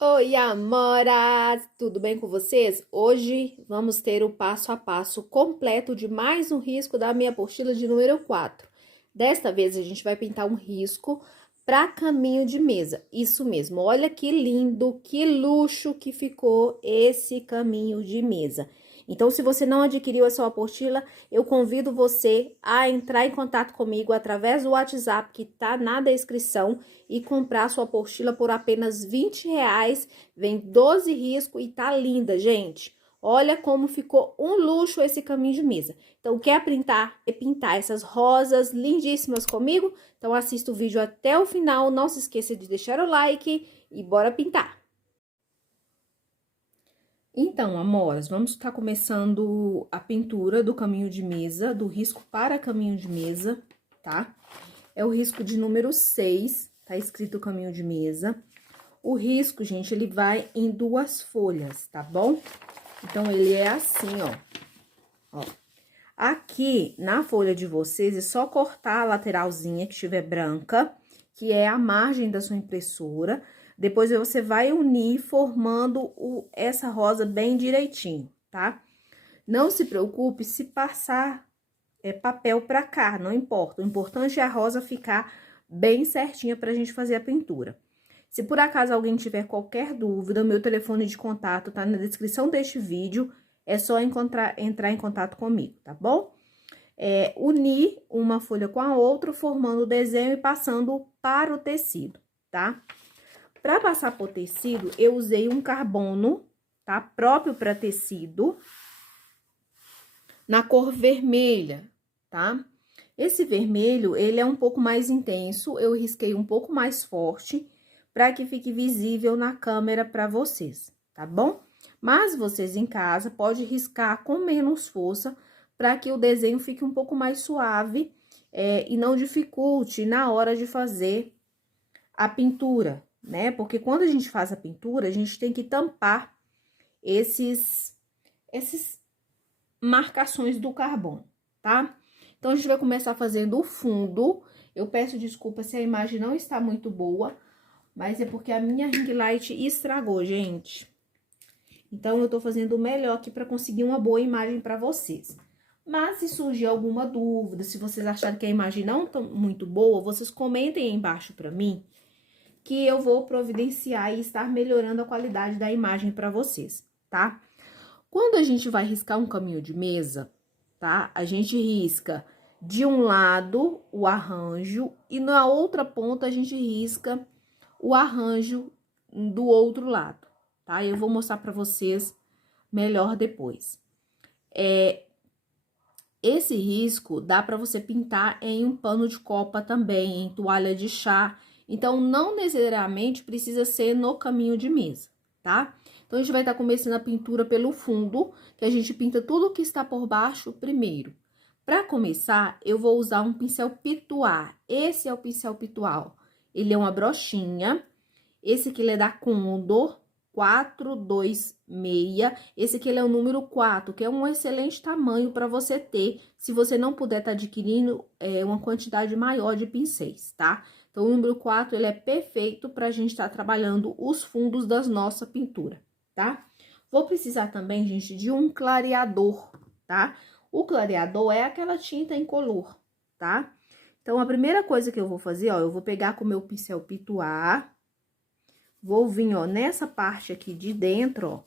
Oi, amoras! Tudo bem com vocês? Hoje vamos ter o passo a passo completo de mais um risco da minha apostila de número 4. Desta vez a gente vai pintar um risco para caminho de mesa. Isso mesmo, olha que lindo, que luxo que ficou esse caminho de mesa. Então, se você não adquiriu a sua apostila, eu convido você a entrar em contato comigo através do WhatsApp que tá na descrição e comprar sua apostila por apenas R$ 20. Vem 12 riscos e tá linda, gente. Olha como ficou um luxo esse caminho de mesa. Então, quer pintar essas rosas lindíssimas comigo? Então, assista o vídeo até o final. Não se esqueça de deixar o like e bora pintar. Então, amoras, vamos estar começando a pintura do caminho de mesa, do risco para caminho de mesa, tá? É o risco de número 6, tá escrito caminho de mesa. O risco, gente, ele vai em 2 folhas, tá bom? Então, ele é assim, ó. Aqui, na folha de vocês, é só cortar a lateralzinha que estiver branca, que é a margem da sua impressora. Depois, você vai unir formando essa rosa bem direitinho, tá? Não se preocupe se passar papel pra cá, não importa. O importante é a rosa ficar bem certinha pra gente fazer a pintura. Se por acaso alguém tiver qualquer dúvida, meu telefone de contato tá na descrição deste vídeo. É só entrar em contato comigo, tá bom? Unir uma folha com a outra, formando o desenho e passando para o tecido, tá? Para passar para o tecido, eu usei um carbono, tá? Próprio para tecido, na cor vermelha, tá? Esse vermelho, ele é um pouco mais intenso, eu risquei um pouco mais forte, para que fique visível na câmera para vocês, tá bom? Mas vocês em casa pode riscar com menos força, para que o desenho fique um pouco mais suave e não dificulte na hora de fazer a pintura, né? Porque quando a gente faz a pintura, a gente tem que tampar esses marcações do carbono, tá? Então, a gente vai começar fazendo o fundo. Eu peço desculpa se a imagem não está muito boa, mas é porque a minha ring light estragou, gente. Então, eu tô fazendo o melhor aqui para conseguir uma boa imagem para vocês. Mas, se surgir alguma dúvida, se vocês acharem que a imagem não tá muito boa, vocês comentem aí embaixo para mim, que eu vou providenciar e estar melhorando a qualidade da imagem para vocês, tá? Quando a gente vai riscar um caminho de mesa, tá? A gente risca de um lado o arranjo e na outra ponta a gente risca o arranjo do outro lado, tá? Eu vou mostrar para vocês melhor depois. Esse risco dá para você pintar em um pano de copa também, em toalha de chá. Então, não necessariamente precisa ser no caminho de mesa, tá? Então, a gente vai estar começando a pintura pelo fundo, que a gente pinta tudo que está por baixo primeiro. Para começar, eu vou usar um pincel pituar. Esse é o pincel pitual. Ele é uma brochinha. Esse aqui ele é da Condor 426. Esse aqui ele é o número 4, que é um excelente tamanho para você ter, se você não puder estar adquirindo uma quantidade maior de pincéis, tá? Então, o número 4, ele é perfeito para a gente estar trabalhando os fundos das nossa pintura, tá? Vou precisar também, gente, de um clareador, tá? O clareador é aquela tinta incolor, tá? Então, a primeira coisa que eu vou fazer, ó, eu vou pegar com o meu pincel pituar. Vou vir, ó, nessa parte aqui de dentro, ó,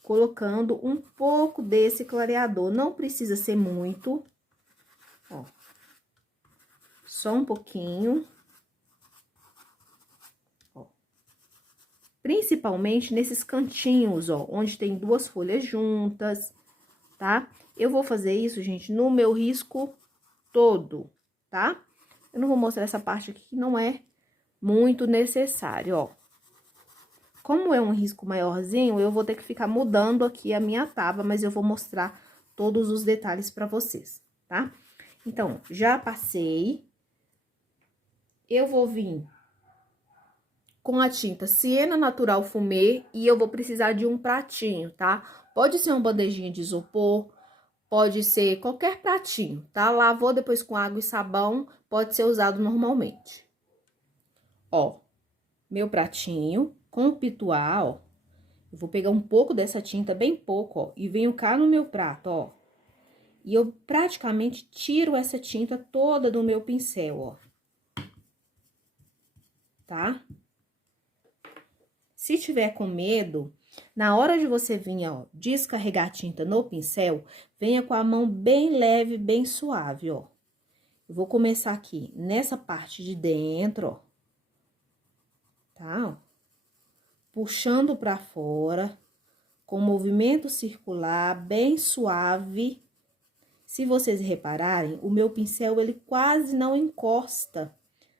colocando um pouco desse clareador. Não precisa ser muito, ó, só um pouquinho. Ó. Principalmente nesses cantinhos, ó, onde tem 2 folhas juntas, tá? Eu vou fazer isso, gente, no meu risco todo, tá? Eu não vou mostrar essa parte aqui que não é muito necessário, ó. Como é um risco maiorzinho, eu vou ter que ficar mudando aqui a minha tábua, mas eu vou mostrar todos os detalhes para vocês, tá? Então, já passei. Eu vou vir com a tinta Siena Natural Fumê e eu vou precisar de um pratinho, tá? Pode ser uma bandejinha de isopor, pode ser qualquer pratinho, tá? Lavou depois com água e sabão, pode ser usado normalmente. Ó, meu pratinho com o pituá, ó, eu vou pegar um pouco dessa tinta, bem pouco, ó, e venho cá no meu prato, ó. E eu praticamente tiro essa tinta toda do meu pincel, ó. Tá? Se tiver com medo, na hora de você vir, ó, descarregar a tinta no pincel, venha com a mão bem leve, bem suave, ó. Eu vou começar aqui nessa parte de dentro, ó. Tá? Ó. Puxando pra fora, com movimento circular, bem suave. Se vocês repararem, o meu pincel, ele quase não encosta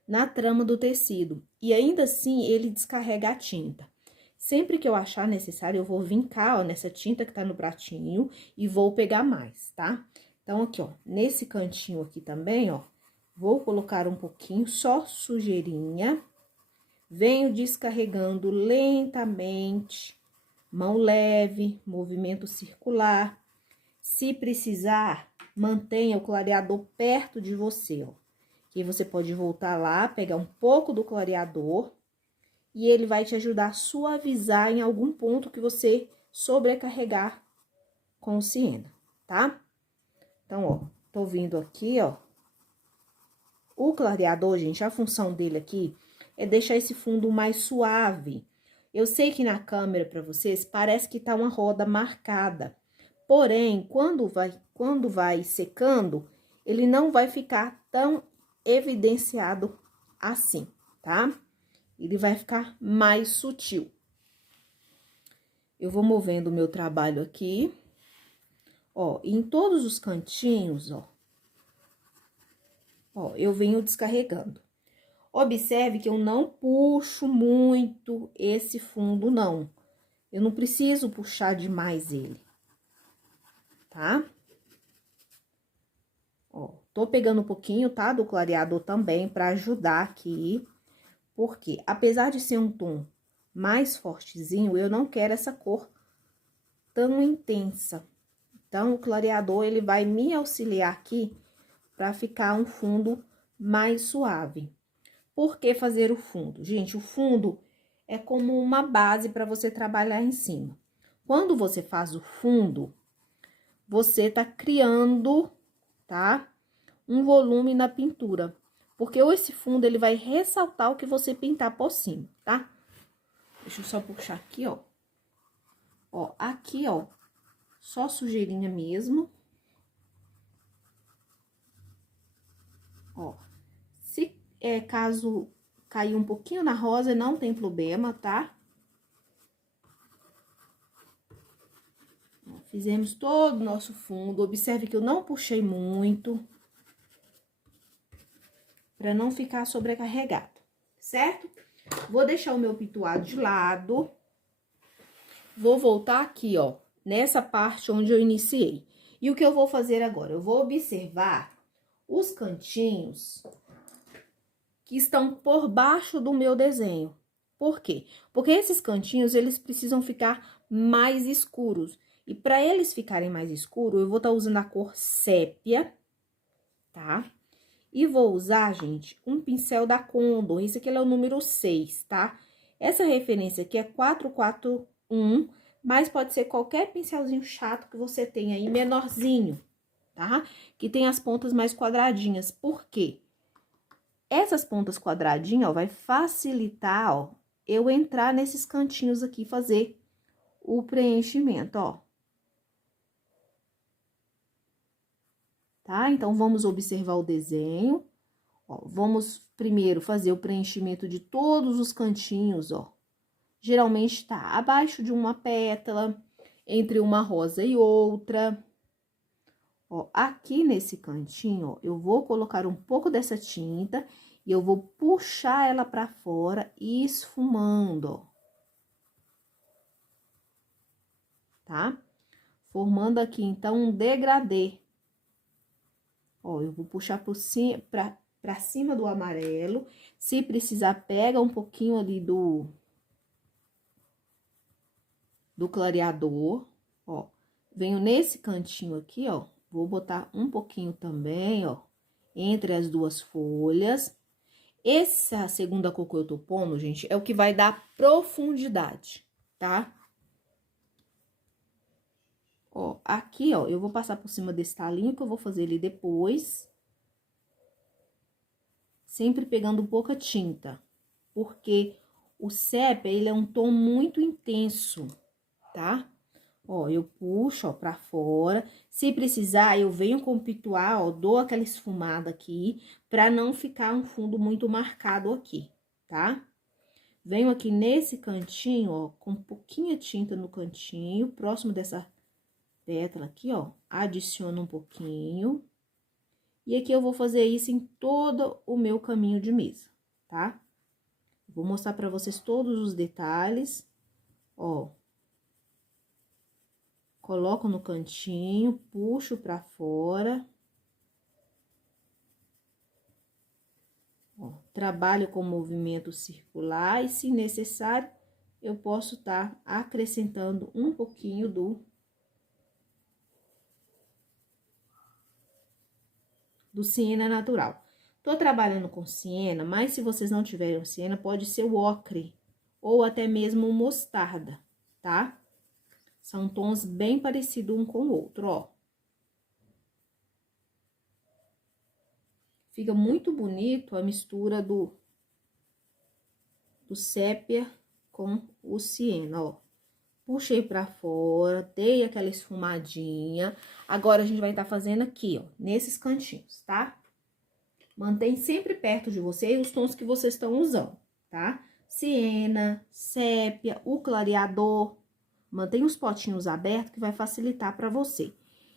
na trama do tecido. E ainda assim, ele descarrega a tinta. Sempre que eu achar necessário, eu vou vincar, ó, nessa tinta que tá no pratinho e vou pegar mais, tá? Então, aqui, ó, nesse cantinho aqui também, ó, vou colocar um pouquinho, só sujeirinha. Venho descarregando lentamente, mão leve, movimento circular. Se precisar, mantenha o clareador perto de você, ó. Que você pode voltar lá, pegar um pouco do clareador e ele vai te ajudar a suavizar em algum ponto que você sobrecarregar com o siena, tá? Então, ó, tô vindo aqui, ó. O clareador, gente, a função dele aqui é deixar esse fundo mais suave. Eu sei que na câmera, pra vocês, parece que tá uma roda marcada. Porém, quando vai secando, ele não vai ficar tão evidenciado assim, tá? Ele vai ficar mais sutil. Eu vou movendo o meu trabalho aqui, ó, em todos os cantinhos, ó, eu venho descarregando. Observe que eu não puxo muito esse fundo, não. Eu não preciso puxar demais ele, tá? Ó, tô pegando um pouquinho, tá, do clareador também pra ajudar aqui. Porque, apesar de ser um tom mais fortezinho, eu não quero essa cor tão intensa. Então, o clareador, ele vai me auxiliar aqui para ficar um fundo mais suave. Por que fazer o fundo? Gente, o fundo é como uma base para você trabalhar em cima. Quando você faz o fundo, você tá criando, tá? Um volume na pintura. Porque esse fundo, ele vai ressaltar o que você pintar por cima, tá? Deixa eu só puxar aqui, ó. Ó, aqui, ó, só sujeirinha mesmo. Ó, se caso cair um pouquinho na rosa, não tem problema, tá? Ó, fizemos todo o nosso fundo. Observe que eu não puxei muito, pra não ficar sobrecarregado, certo? Vou deixar o meu pituado de lado. Vou voltar aqui, ó, nessa parte onde eu iniciei. E o que eu vou fazer agora? Eu vou observar os cantinhos que estão por baixo do meu desenho. Por quê? Porque esses cantinhos, eles precisam ficar mais escuros. E para eles ficarem mais escuros, eu vou estar usando a cor sépia, tá? E vou usar, gente, um pincel da Condor. Esse aqui é o número 6, tá? Essa referência aqui é 441, mas pode ser qualquer pincelzinho chato que você tenha aí, menorzinho, tá? Que tem as pontas mais quadradinhas. Por quê? Essas pontas quadradinhas, ó, vai facilitar, ó, eu entrar nesses cantinhos aqui, fazer o preenchimento, ó. Tá? Então, vamos observar o desenho. Ó, vamos primeiro fazer o preenchimento de todos os cantinhos, ó. Geralmente tá abaixo de uma pétala, entre uma rosa e outra. Ó, aqui nesse cantinho, ó, eu vou colocar um pouco dessa tinta e eu vou puxar ela pra fora e esfumando, ó. Tá? Formando aqui, então, um degradê. Ó, eu vou puxar pra cima do amarelo. Se precisar, pega um pouquinho ali do clareador, ó. Venho nesse cantinho aqui, ó. Vou botar um pouquinho também, ó, entre as duas folhas. Essa segunda cor que eu tô pondo, gente, é o que vai dar profundidade, tá? Ó, aqui, ó, eu vou passar por cima desse talinho que eu vou fazer ele depois. Sempre pegando pouca tinta, porque o sépia, ele é um tom muito intenso, tá? Ó, eu puxo, ó, pra fora. Se precisar, eu venho com o pituá, ó, dou aquela esfumada aqui, pra não ficar um fundo muito marcado aqui, tá? Venho aqui nesse cantinho, ó, com pouquinha tinta no cantinho, próximo dessa pétala aqui, ó, adiciono um pouquinho. E aqui eu vou fazer isso em todo o meu caminho de mesa, tá? Vou mostrar pra vocês todos os detalhes, ó. Coloco no cantinho, puxo pra fora. Ó, trabalho com movimento circular e, se necessário, eu posso estar acrescentando um pouquinho do siena natural. Tô trabalhando com siena, mas se vocês não tiverem siena, pode ser o ocre ou até mesmo o mostarda, tá? São tons bem parecidos um com o outro, ó. Fica muito bonito a mistura do sépia com o siena, ó. Puxei pra fora, dei aquela esfumadinha. Agora, a gente vai estar fazendo aqui, ó, nesses cantinhos, tá? Mantém sempre perto de você os tons que vocês estão usando, tá? Siena, sépia, o clareador. Mantém os potinhos abertos que vai facilitar pra você.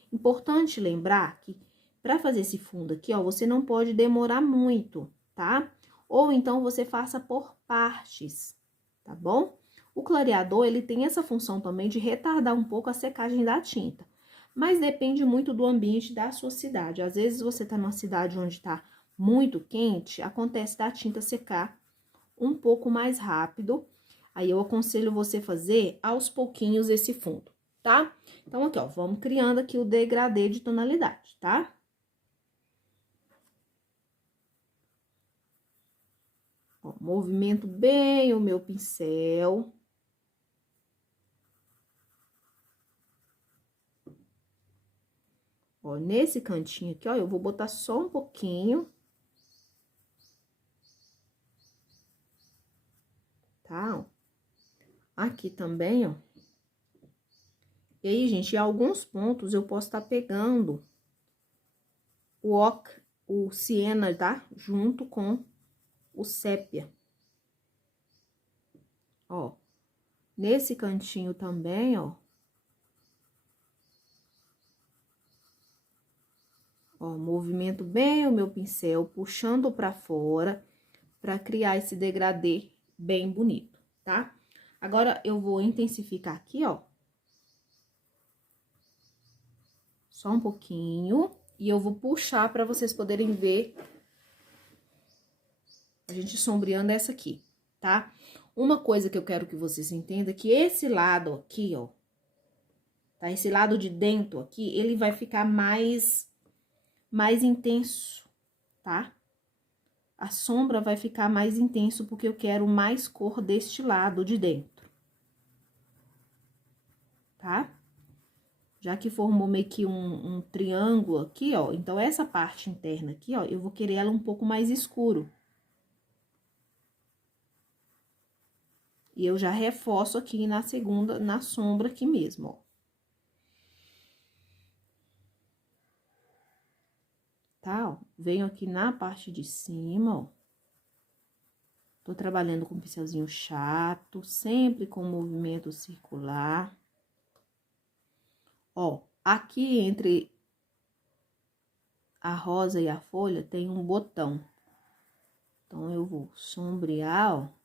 Importante lembrar que pra fazer esse fundo aqui, ó, você não pode demorar muito, tá? Ou então você faça por partes, tá bom? O clareador, ele tem essa função também de retardar um pouco a secagem da tinta. Mas depende muito do ambiente da sua cidade. Às vezes você tá numa cidade onde tá muito quente, acontece da tinta secar um pouco mais rápido. Aí eu aconselho você fazer aos pouquinhos esse fundo, tá? Então, aqui, ó, vamos criando aqui o degradê de tonalidade, tá? Ó, movimento bem o meu pincel. Ó, nesse cantinho aqui, ó, eu vou botar só um pouquinho. Tá? Ó. Aqui também, ó. E aí, gente, em alguns pontos eu posso estar pegando o siena, tá? Junto com o sépia. Ó, nesse cantinho também, ó. Ó, movimento bem o meu pincel, puxando pra fora, pra criar esse degradê bem bonito, tá? Agora, eu vou intensificar aqui, ó. Só um pouquinho. E eu vou puxar pra vocês poderem ver a gente sombreando essa aqui, tá? Uma coisa que eu quero que vocês entendam é que esse lado aqui, ó, tá? Esse lado de dentro aqui, ele vai ficar mais intenso, tá? A sombra vai ficar mais intenso porque eu quero mais cor deste lado de dentro, tá? Já que formou meio que um triângulo aqui, ó, então essa parte interna aqui, ó, eu vou querer ela um pouco mais escuro. E eu já reforço aqui na segunda, na sombra aqui mesmo, ó. Tá, ó? Venho aqui na parte de cima, ó. Tô trabalhando com pincelzinho chato, sempre com movimento circular. Ó, aqui entre a rosa e a folha tem um botão. Então, eu vou sombrear, ó.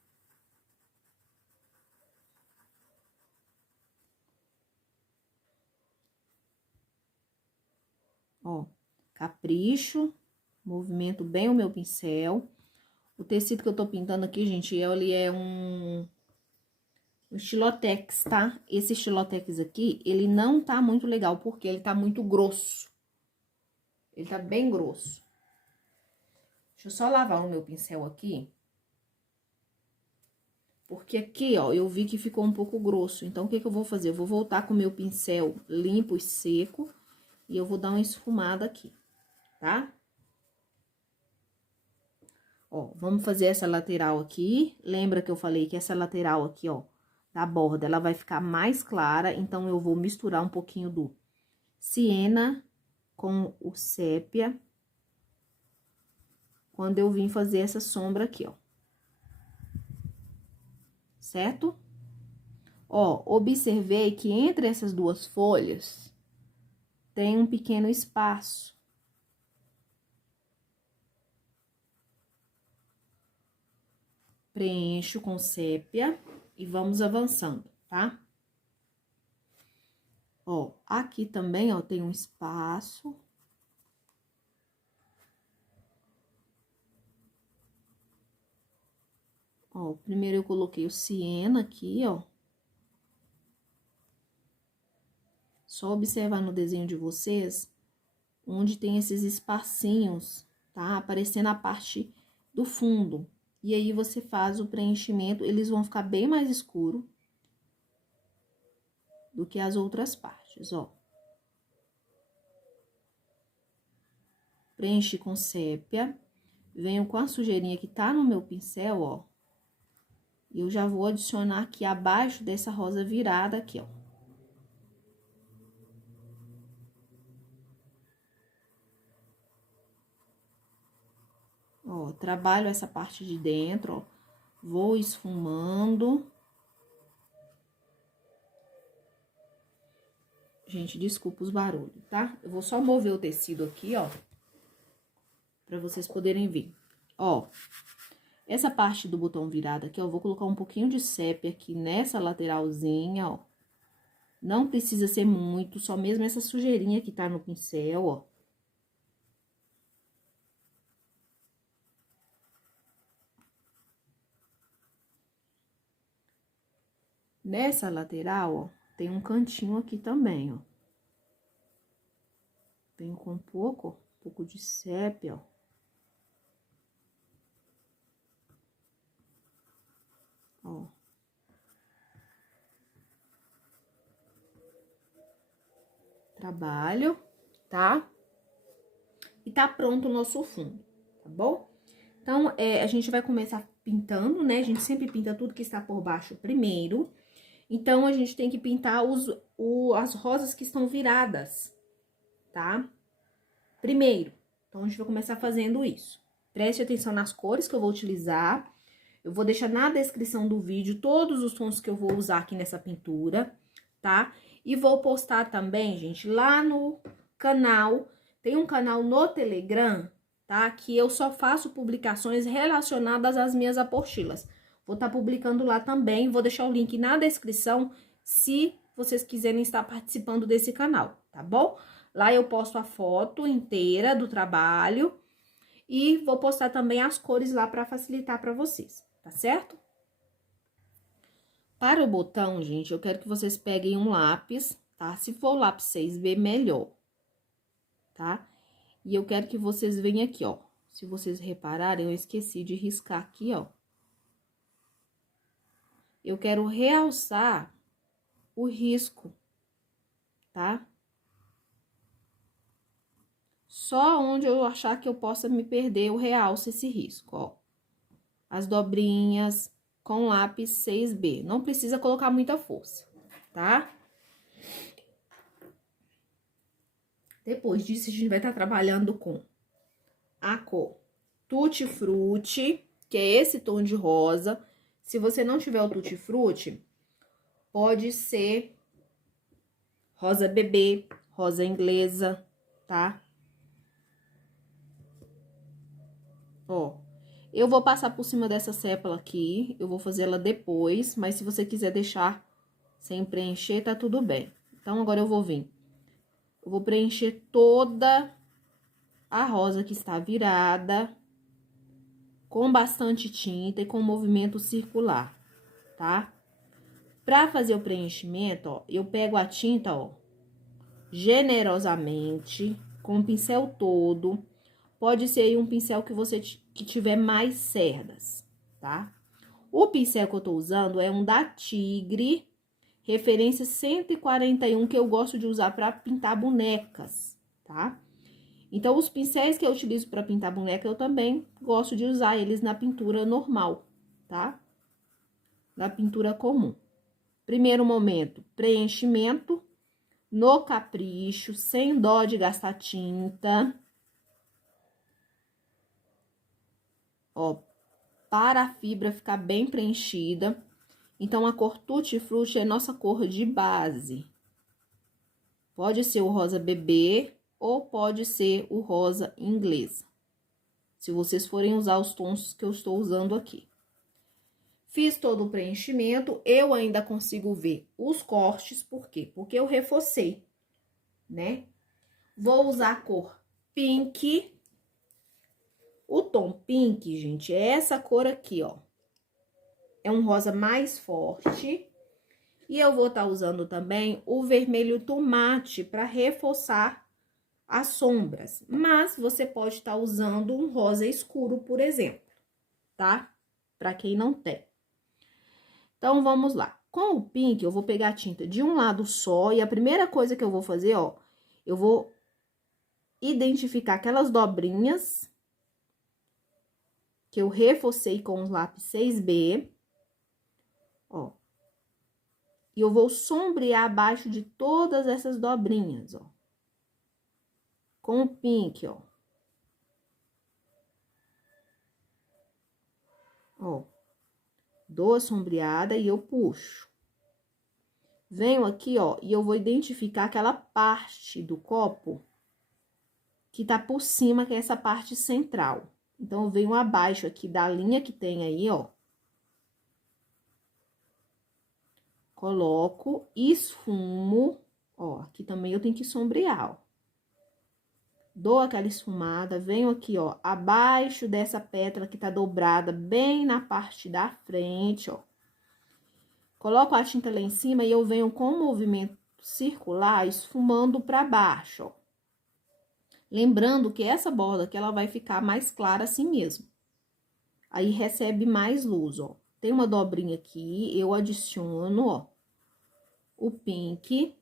Ó, capricho, movimento bem o meu pincel. O tecido que eu tô pintando aqui, gente, ele é um estilotex, tá? Esse estilotex aqui, ele não tá muito legal, porque ele tá muito grosso. Ele tá bem grosso. Deixa eu só lavar o meu pincel aqui. Porque aqui, ó, eu vi que ficou um pouco grosso. Então, o que que eu vou fazer? Eu vou voltar com o meu pincel limpo e seco. E eu vou dar uma esfumada aqui, tá? Ó, vamos fazer essa lateral aqui. Lembra que eu falei que essa lateral aqui, ó, da borda, ela vai ficar mais clara. Então, eu vou misturar um pouquinho do siena com o sépia. Quando eu vim fazer essa sombra aqui, ó. Certo? Ó, observei que entre essas duas folhas tem um pequeno espaço. Preencho com sépia e vamos avançando, tá? Ó, aqui também, ó, tem um espaço. Ó, primeiro eu coloquei o siena aqui, ó. Só observar no desenho de vocês, onde tem esses espacinhos, tá? Aparecendo a parte do fundo. E aí, você faz o preenchimento, eles vão ficar bem mais escuro do que as outras partes, ó. Preenchi com sépia, venho com a sujeirinha que tá no meu pincel, ó. E eu já vou adicionar aqui abaixo dessa rosa virada aqui, ó. Ó, trabalho essa parte de dentro, ó. Vou esfumando. Gente, desculpa os barulhos, tá? Eu vou só mover o tecido aqui, ó. Pra vocês poderem ver. Ó, essa parte do botão virado aqui, ó, eu vou colocar um pouquinho de sépia aqui nessa lateralzinha, ó. Não precisa ser muito, só mesmo essa sujeirinha que tá no pincel, ó. Nessa lateral, ó, tem um cantinho aqui também, ó. Venho com um pouco de sépia, ó. Ó. Trabalho, tá? E tá pronto o nosso fundo, tá bom? Então, a gente vai começar pintando, né? A gente sempre pinta tudo que está por baixo primeiro. Então, a gente tem que pintar as rosas que estão viradas, tá? Primeiro. Então, a gente vai começar fazendo isso. Preste atenção nas cores que eu vou utilizar. Eu vou deixar na descrição do vídeo todos os tons que eu vou usar aqui nessa pintura, tá? E vou postar também, gente, lá no canal. Tem um canal no Telegram, tá? Que eu só faço publicações relacionadas às minhas apostilas. Vou estar publicando lá também. Vou deixar o link na descrição, se vocês quiserem estar participando desse canal, tá bom? Lá eu posto a foto inteira do trabalho e vou postar também as cores lá para facilitar para vocês, tá certo? Para o botão, gente, eu quero que vocês peguem um lápis, tá? Se for o lápis 6B, melhor, tá? E eu quero que vocês venham aqui, ó. Se vocês repararem, eu esqueci de riscar aqui, ó. Eu quero realçar o risco, tá? Só onde eu achar que eu possa me perder, eu realço esse risco, ó. As dobrinhas com lápis 6B. Não precisa colocar muita força, tá? Depois disso, a gente vai estar trabalhando com a cor Tutti Frutti, que é esse tom de rosa. Se você não tiver o Tutti Frutti, pode ser rosa bebê, rosa inglesa, tá? Ó, eu vou passar por cima dessa sépala aqui, eu vou fazer ela depois, mas se você quiser deixar sem preencher, tá tudo bem. Então, agora eu vou vir. Eu vou preencher toda a rosa que está virada, com bastante tinta e com movimento circular, tá? Pra fazer o preenchimento, ó, eu pego a tinta, ó, generosamente, com o pincel todo, pode ser aí um pincel que você que tiver mais cerdas, tá? O pincel que eu tô usando é um da Tigre, referência 141, que eu gosto de usar para pintar bonecas, tá? Então, os pincéis que eu utilizo para pintar boneca, eu também gosto de usar eles na pintura normal, tá? Na pintura comum. Primeiro momento, preenchimento no capricho, sem dó de gastar tinta. Ó, para a fibra ficar bem preenchida. Então, a cor Tutti Frutti é nossa cor de base. Pode ser o rosa bebê ou pode ser o rosa inglesa. Se vocês forem usar os tons que eu estou usando aqui. Fiz todo o preenchimento, eu ainda consigo ver os cortes, por quê? Porque eu reforcei, né? Vou usar a cor pink. O tom pink, gente, é essa cor aqui, ó. É um rosa mais forte. E eu vou estar usando também o vermelho tomate para reforçar as sombras. Mas você pode estar usando um rosa escuro, por exemplo, tá? Para quem não tem. Então, vamos lá. Com o pink, eu vou pegar a tinta de um lado só. E a primeira coisa que eu vou fazer, ó, eu vou identificar aquelas dobrinhas que eu reforcei com os lápis 6B, ó. E eu vou sombrear abaixo de todas essas dobrinhas, ó. Com o pink, ó. Ó. Dou a sombreada e eu puxo. Venho aqui, ó, e eu vou identificar aquela parte do copo que tá por cima, que é essa parte central. Então, eu venho abaixo aqui da linha que tem aí, ó. Coloco, esfumo, ó, aqui também eu tenho que sombrear, ó. Dou aquela esfumada, venho aqui, ó, abaixo dessa pétala que tá dobrada, bem na parte da frente, ó. Coloco a tinta lá em cima e eu venho com o movimento circular, esfumando pra baixo, ó. Lembrando que essa borda aqui, ela vai ficar mais clara assim mesmo. Aí, recebe mais luz, ó. Tem uma dobrinha aqui, eu adiciono, ó, o pink,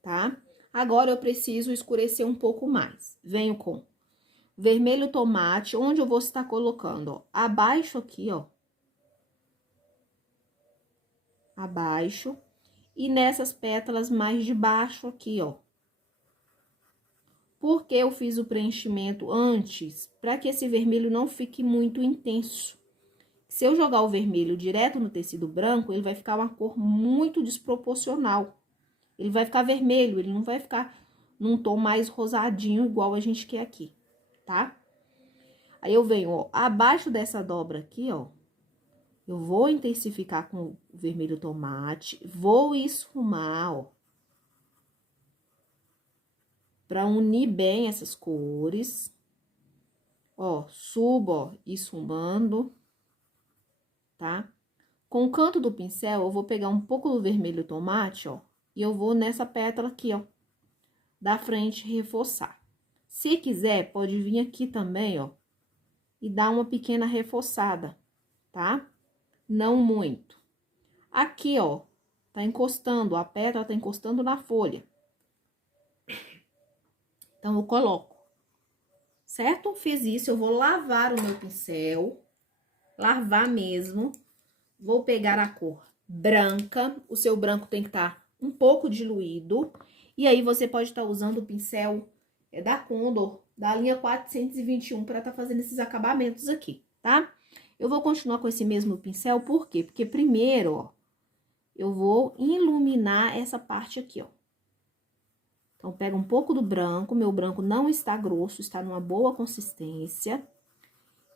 tá? Agora, eu preciso escurecer um pouco mais. Venho com vermelho tomate, onde eu vou estar colocando, ó, abaixo aqui, ó. Abaixo. E nessas pétalas mais de baixo aqui, ó. Porque eu fiz o preenchimento antes, para que esse vermelho não fique muito intenso. Se eu jogar o vermelho direto no tecido branco, ele vai ficar uma cor muito desproporcional. Ele vai ficar vermelho, ele não vai ficar num tom mais rosadinho, igual a gente quer aqui, tá? Aí, eu venho, ó, abaixo dessa dobra aqui, ó. Eu vou intensificar com o vermelho tomate, vou esfumar, ó. Pra unir bem essas cores. Ó, subo, ó, esfumando, tá? Com o canto do pincel, eu vou pegar um pouco do vermelho tomate, ó, e eu vou nessa pétala aqui, ó, da frente reforçar. Se quiser, pode vir aqui também, ó, e dar uma pequena reforçada, tá? Não muito. Aqui, ó, tá encostando, a pétala tá encostando na folha. Então, eu coloco, certo? Fiz isso, eu vou lavar o meu pincel, lavar mesmo. Vou pegar a cor branca, o seu branco tem que estar um pouco diluído. E aí, você pode estar usando o pincel da Condor, da linha 421, para estar fazendo esses acabamentos aqui, tá? Eu vou continuar com esse mesmo pincel, por quê? Porque primeiro, ó, eu vou iluminar essa parte aqui, ó. Então, pega um pouco do branco, meu branco não está grosso, está numa boa consistência.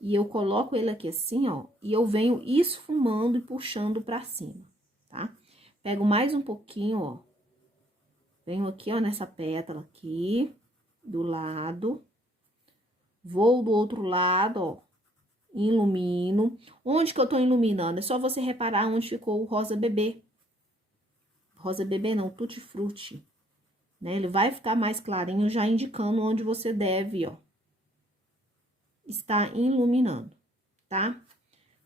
E eu coloco ele aqui assim, ó, e eu venho esfumando e puxando pra cima, tá? Pego mais um pouquinho, ó. Venho aqui, ó, nessa pétala aqui, do lado. Vou do outro lado, ó, ilumino. Onde que eu tô iluminando? É só você reparar onde ficou o rosa bebê. Rosa bebê não, tutti frutti. né? Ele vai ficar mais clarinho, já indicando onde você deve, ó, estar iluminando, tá?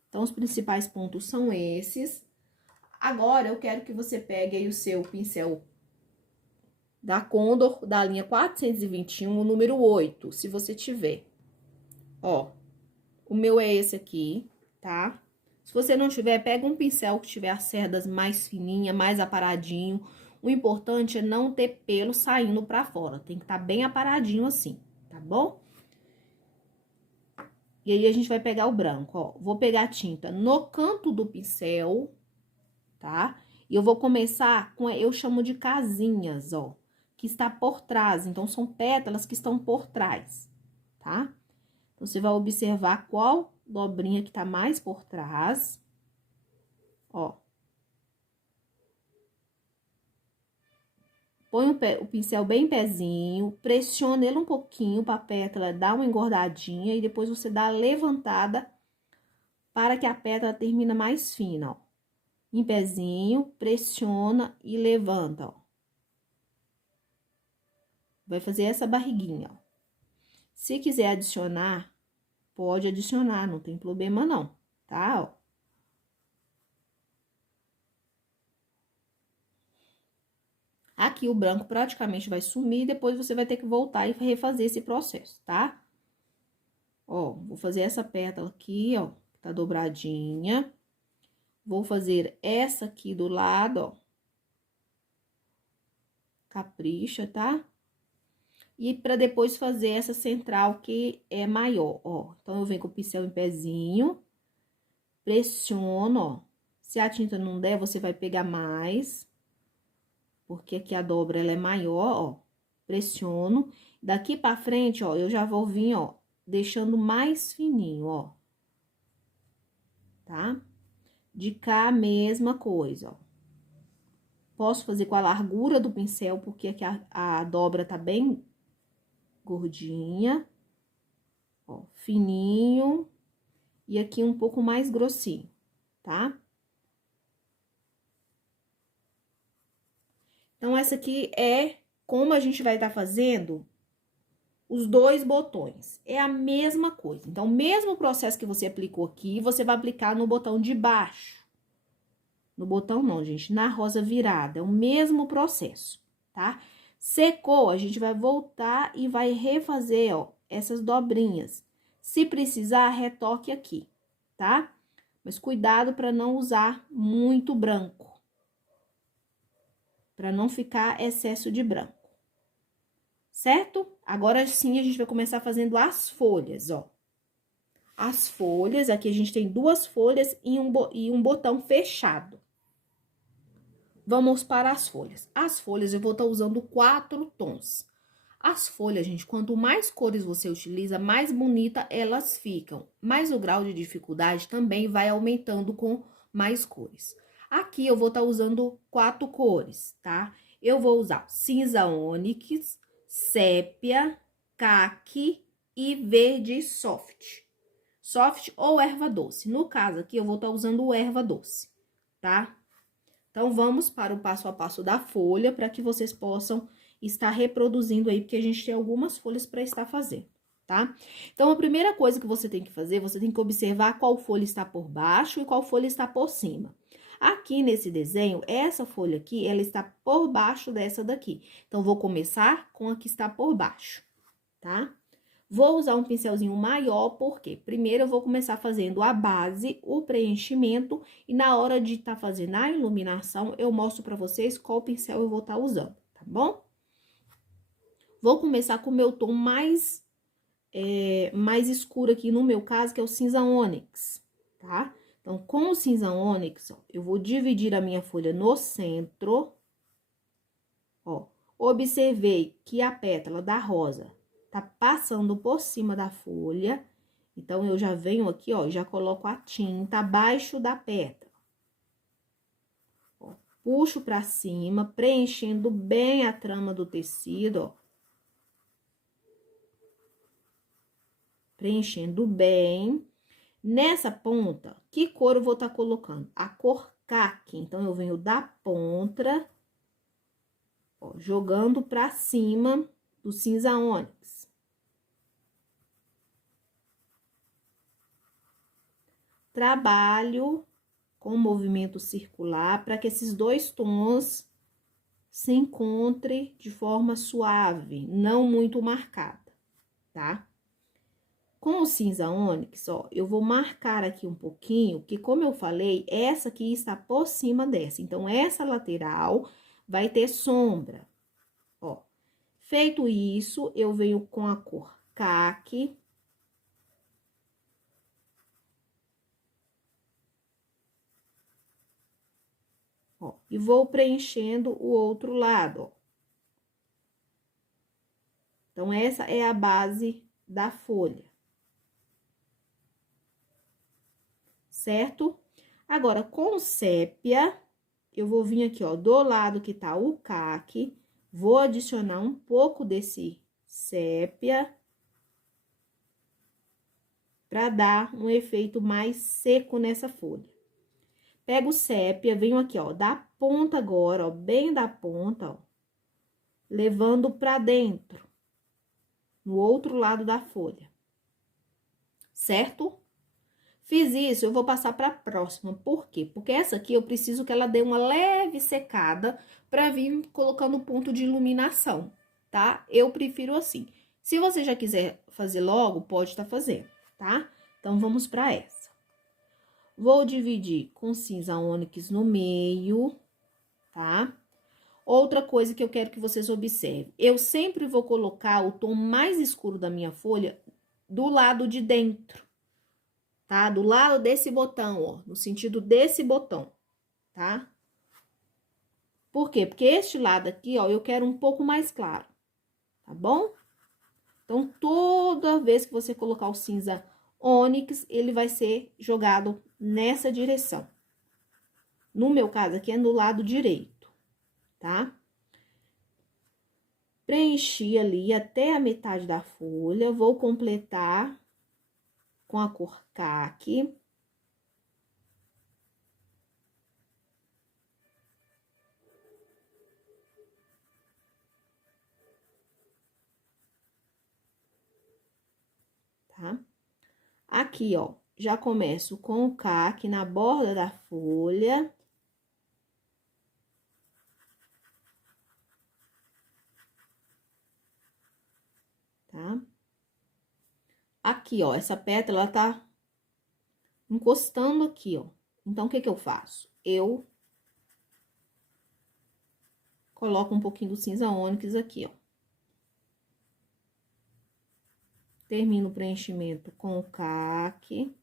Então, os principais pontos são esses. Agora, eu quero que você pegue aí o seu pincel da Condor, da linha 421, o número 8, se você tiver. Ó, o meu é esse aqui, tá? Se você não tiver, pega um pincel que tiver as cerdas mais fininha, mais aparadinho. O importante é não ter pelo saindo pra fora, tem que estar bem aparadinho assim, tá bom? E aí, a gente vai pegar o branco, ó. Vou pegar a tinta no canto do pincel, tá? E eu vou começar com, eu chamo de casinhas, ó, que está por trás. Então, são pétalas que estão por trás, tá? Então, você vai observar qual dobrinha que tá mais por trás, ó. Põe o pincel bem pezinho, pressiona ele um pouquinho para a pétala dar uma engordadinha e depois você dá a levantada para que a pétala termine mais fina, ó. Em pezinho, pressiona e levanta, ó. Vai fazer essa barriguinha, ó. Se quiser adicionar, pode adicionar, não tem problema não, tá? Ó. Aqui o branco praticamente vai sumir, depois você vai ter que voltar e refazer esse processo, tá? Ó, vou fazer essa pétala aqui, ó, tá dobradinha. Vou fazer essa aqui do lado, ó. Capricha, tá? E pra depois fazer essa central que é maior, ó. Então, eu venho com o pincel em pezinho, pressiono, ó. Se a tinta não der, você vai pegar mais, porque aqui a dobra, ela é maior, ó. Pressiono. Daqui pra frente, ó, eu já vou vir, ó, deixando mais fininho, ó. Tá? De cá, a mesma coisa, ó. Posso fazer com a largura do pincel, porque aqui a dobra tá bem gordinha, ó, fininho, e aqui um pouco mais grossinho, tá? Então, essa aqui é como a gente vai estar fazendo os dois botões. É a mesma coisa. Então, o mesmo processo que você aplicou aqui, você vai aplicar no botão de baixo. No botão não, gente, na rosa virada, é o mesmo processo, tá? Secou, a gente vai voltar e vai refazer, ó, essas dobrinhas. Se precisar, retoque aqui, tá? Mas cuidado para não usar muito branco, para não ficar excesso de branco, certo? Agora sim, a gente vai começar fazendo as folhas, ó. As folhas, aqui a gente tem duas folhas e um botão fechado. Vamos para as folhas. As folhas eu vou estar usando 4 tons. As folhas, gente, quanto mais cores você utiliza, mais bonita elas ficam. Mas o grau de dificuldade também vai aumentando com mais cores. Aqui eu vou estar usando 4 cores, tá? Eu vou usar cinza ônix, sépia, caqui e verde soft. Soft ou erva doce. No caso aqui, eu vou estar usando o erva doce, tá? Então, vamos para o passo a passo da folha, para que vocês possam estar reproduzindo aí, porque a gente tem algumas folhas para estar fazendo, tá? Então, a primeira coisa que você tem que fazer, você tem que observar qual folha está por baixo e qual folha está por cima. Aqui nesse desenho, essa folha aqui, ela está por baixo dessa daqui. Então, vou começar com a que está por baixo, tá? Vou usar um pincelzinho maior, porque primeiro eu vou começar fazendo a base, o preenchimento, e na hora de estar fazendo a iluminação, eu mostro pra vocês qual pincel eu vou estar usando, tá bom? Vou começar com o meu tom mais escuro aqui, no meu caso, que é o cinza ônix, tá? Então, com o cinza ônix, ó, eu vou dividir a minha folha no centro, ó. Observei que a pétala da rosa tá passando por cima da folha. Então, eu já venho aqui, ó, já coloco a tinta abaixo da pétala. Ó, puxo pra cima, preenchendo bem a trama do tecido, ó. Preenchendo bem. Nessa ponta, que cor eu vou estar colocando? A cor caqui. Então, eu venho da ponta, Ó, jogando pra cima do cinza ônix. Trabalho com movimento circular para que esses dois tons se encontrem de forma suave, não muito marcada, tá? Com o cinza ônix, ó, eu vou marcar aqui um pouquinho, que como eu falei, essa aqui está por cima dessa. Então, essa lateral vai ter sombra, ó. Feito isso, eu venho com a cor caqui. Ó, e vou preenchendo o outro lado, ó. Então, essa é a base da folha. Certo? Agora, com sépia, eu vou vir aqui, ó, do lado que tá o caqui, vou adicionar um pouco desse sépia para dar um efeito mais seco nessa folha. Pego o sépia, venho aqui, ó, da ponta agora, ó, bem da ponta, ó, levando para dentro, no outro lado da folha. Certo? Fiz isso, eu vou passar para a próxima. Por quê? Porque essa aqui eu preciso que ela dê uma leve secada para vir colocando ponto de iluminação, tá? Eu prefiro assim. Se você já quiser fazer logo, pode estar fazendo, tá? Então, vamos para essa. Vou dividir com cinza ônix no meio, tá? Outra coisa que eu quero que vocês observem. Eu sempre vou colocar o tom mais escuro da minha folha do lado de dentro. Tá? Do lado desse botão, ó, no sentido desse botão, tá? Por quê? Porque este lado aqui, ó, eu quero um pouco mais claro, tá bom? Então, toda vez que você colocar o cinza ônix, ele vai ser jogado nessa direção. No meu caso aqui, é no lado direito, tá? Preenchi ali até a metade da folha, vou completar com a cor caqui. Tá? Aqui, ó, já começo com o caqui na borda da folha. Tá? Aqui, ó, essa pétala, ela tá encostando aqui, ó. Então, o que que eu faço? Eu coloco um pouquinho do cinza ônix aqui, ó. Termino o preenchimento com o caqui.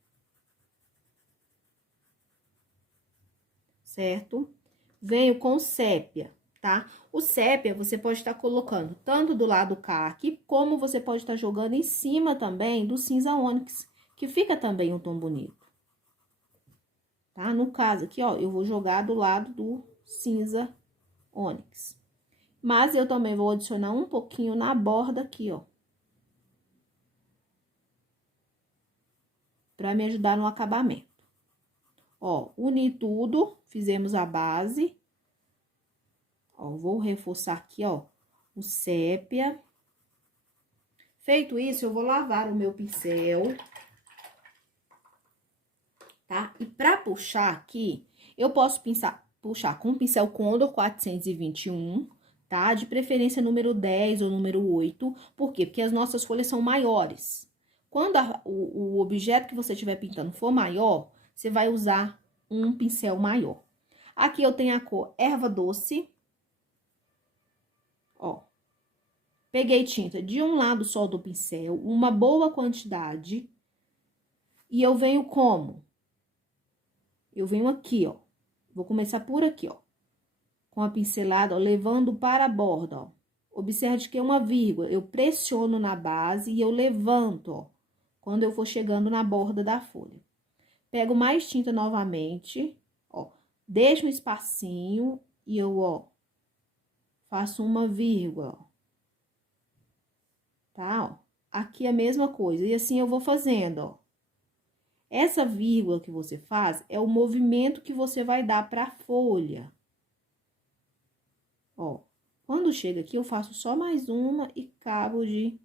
Certo? Venho com sépia, tá? O sépia, você pode estar colocando tanto do lado caqui, como você pode estar jogando em cima também do cinza ônix, que fica também um tom bonito. Tá? No caso aqui, ó, eu vou jogar do lado do cinza ônix. Mas eu também vou adicionar um pouquinho na borda aqui, ó. Pra me ajudar no acabamento. Ó, uni tudo, fizemos a base. Ó, vou reforçar aqui, ó, o sépia. Feito isso, eu vou lavar o meu pincel. Tá? E pra puxar aqui, eu posso puxar com o pincel Condor 421, tá? De preferência número 10 ou número 8. Por quê? Porque as nossas folhas são maiores. Quando o objeto que você estiver pintando for maior, você vai usar um pincel maior. Aqui eu tenho a cor Erva Doce. Ó. Peguei tinta de um lado só do pincel, uma boa quantidade. E eu venho como? Eu venho aqui, ó. Vou começar por aqui, ó. Com a pincelada, ó, levando para a borda, ó. Observe que é uma vírgula. Eu pressiono na base e eu levanto, ó. Quando eu for chegando na borda da folha. Pego mais tinta novamente, ó. Deixo um espacinho e eu, ó, faço uma vírgula, ó. Tá, ó. Aqui a mesma coisa. E assim eu vou fazendo, ó. Essa vírgula que você faz é o movimento que você vai dar para a folha. Ó, Quando chega aqui, eu faço só mais uma e acabo de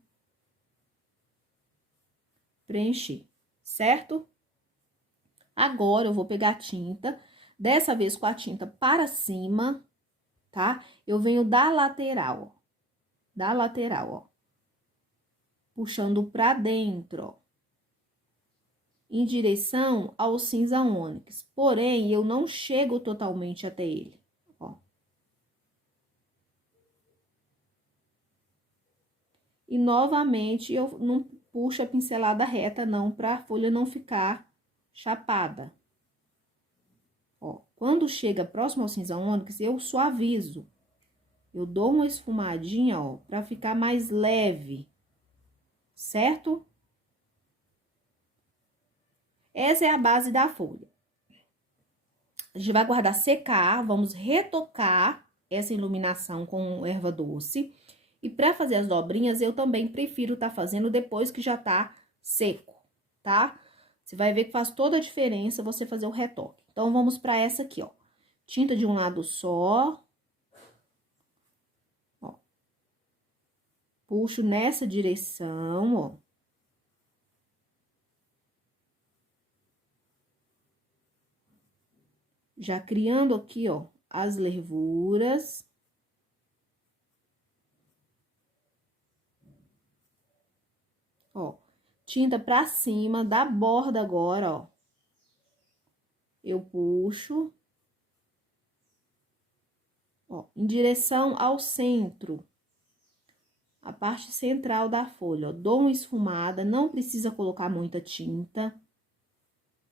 preencher, certo? Agora, eu vou pegar a tinta, dessa vez com a tinta para cima, tá? Eu venho da lateral, ó. Da lateral, ó. Puxando pra dentro, ó. Em direção ao cinza ônix. Porém, eu não chego totalmente até ele, ó. E, novamente, eu não puxo a pincelada reta, não, pra folha não ficar chapada. Ó, quando chega próximo ao cinza ônix, eu suavizo. Eu dou uma esfumadinha, ó, pra ficar mais leve, certo? Essa é a base da folha. A gente vai guardar secar, vamos retocar essa iluminação com erva doce. E pra fazer as dobrinhas, eu também prefiro tá fazendo depois que já tá seco, tá? Você vai ver que faz toda a diferença você fazer o retoque. Então, vamos pra essa aqui, ó. Tinta de um lado só. Ó. Puxo nessa direção, ó. Já criando aqui, ó, as nervuras. Ó, tinta pra cima da borda agora, ó. Eu puxo. Ó, em direção ao centro. A parte central da folha, ó. Dou uma esfumada, não precisa colocar muita tinta.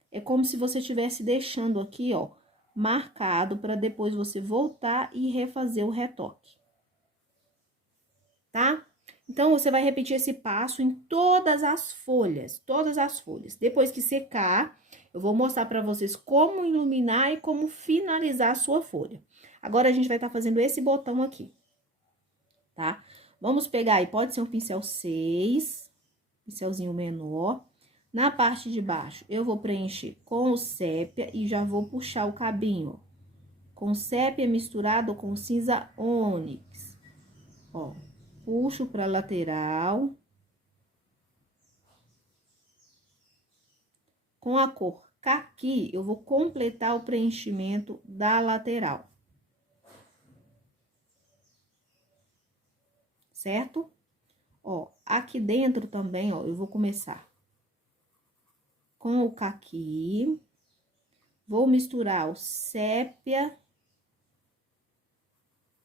É como se você estivesse deixando aqui, ó, marcado para depois você voltar e refazer o retoque. Tá? Então, você vai repetir esse passo em todas as folhas, todas as folhas. Depois que secar, eu vou mostrar para vocês como iluminar e como finalizar a sua folha. Agora, a gente vai estar fazendo esse botão aqui, tá? Vamos pegar aí, pode ser um pincel 6, pincelzinho menor. Na parte de baixo, eu vou preencher com o sépia e já vou puxar o cabinho, ó. Com sépia misturado com cinza ônix, ó. Puxo pra lateral. Com a cor caqui, eu vou completar o preenchimento da lateral. Certo? Ó, aqui dentro também, ó, eu vou começar com o caqui. Vou misturar o sépia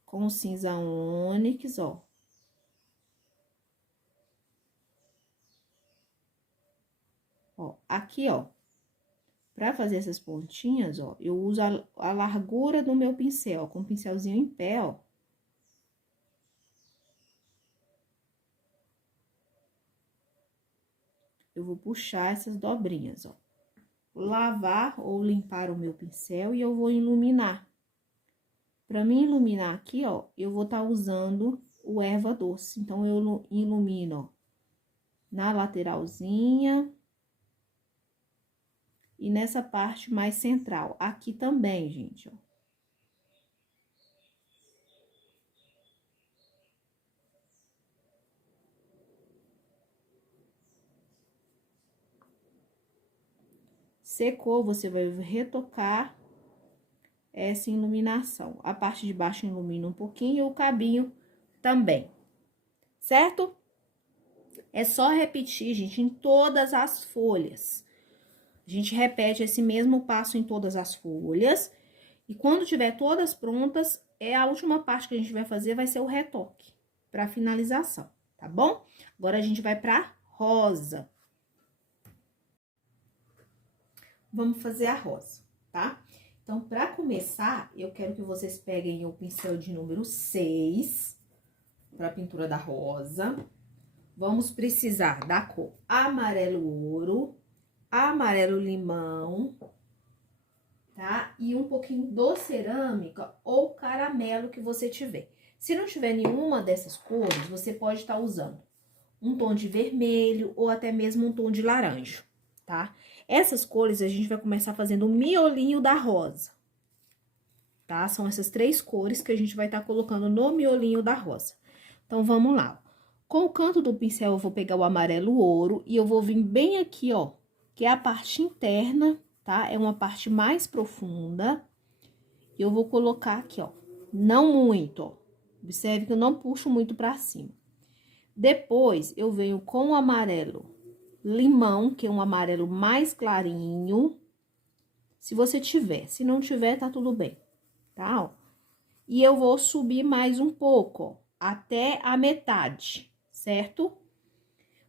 com o cinza ônix, ó. Ó, aqui, ó, pra fazer essas pontinhas, ó, eu uso a largura do meu pincel, ó, com o pincelzinho em pé, ó. Eu vou puxar essas dobrinhas, ó. Lavar ou limpar o meu pincel e eu vou iluminar. Pra mim iluminar aqui, ó, eu vou estar usando o erva doce. Então, eu ilumino, ó, na lateralzinha e nessa parte mais central. Aqui também, gente, ó. Secou, você vai retocar essa iluminação. A parte de baixo ilumina um pouquinho e o cabinho também, certo? É só repetir, gente, em todas as folhas. A gente repete esse mesmo passo em todas as folhas. E quando tiver todas prontas, a última parte que a gente vai fazer vai ser o retoque, para finalização, tá bom? Agora, a gente vai pra rosa. Vamos fazer a rosa, tá? Então, pra começar, eu quero que vocês peguem o pincel de número 6, pra pintura da rosa. Vamos precisar da cor amarelo ouro, amarelo limão, tá? E um pouquinho do cerâmica ou caramelo que você tiver. Se não tiver nenhuma dessas cores, você pode estar usando um tom de vermelho ou até mesmo um tom de laranja, tá? Essas cores a gente vai começar fazendo o miolinho da rosa. tá? São essas 3 cores que a gente vai estar colocando no miolinho da rosa. Então, vamos lá. Com o canto do pincel, eu vou pegar o amarelo ouro e eu vou vir bem aqui, ó, que é a parte interna, tá? É uma parte mais profunda. E eu vou colocar aqui, ó, não muito, ó. Observe que eu não puxo muito pra cima. Depois, eu venho com o amarelo limão, que é um amarelo mais clarinho. Se você tiver, se não tiver, tá tudo bem, tá? Ó. E eu vou subir mais um pouco, ó, até a metade, certo?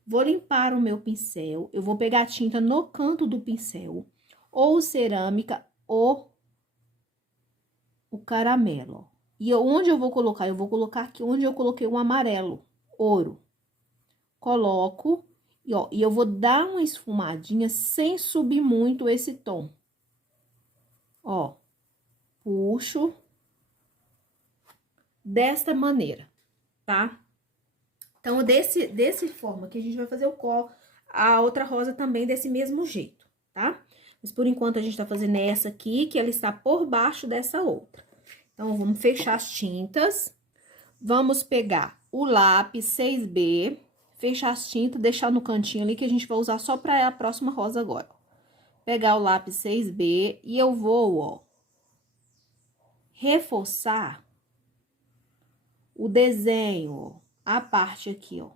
Vou limpar o meu pincel, eu vou pegar a tinta no canto do pincel, ou cerâmica, ou o caramelo, ó. E onde eu vou colocar? Eu vou colocar aqui onde eu coloquei um amarelo, ouro. Coloco, e eu vou dar uma esfumadinha sem subir muito esse tom. Ó, puxo desta maneira, tá? Então, desse forma que a gente vai fazer a outra rosa também desse mesmo jeito, tá? Mas, por enquanto, a gente tá fazendo essa aqui, que ela está por baixo dessa outra. Então, vamos fechar as tintas. Vamos pegar o lápis 6B, fechar as tintas, deixar no cantinho ali, que a gente vai usar só pra a próxima rosa agora. Pegar o lápis 6B e eu vou, ó, reforçar o desenho, ó, a parte aqui, ó,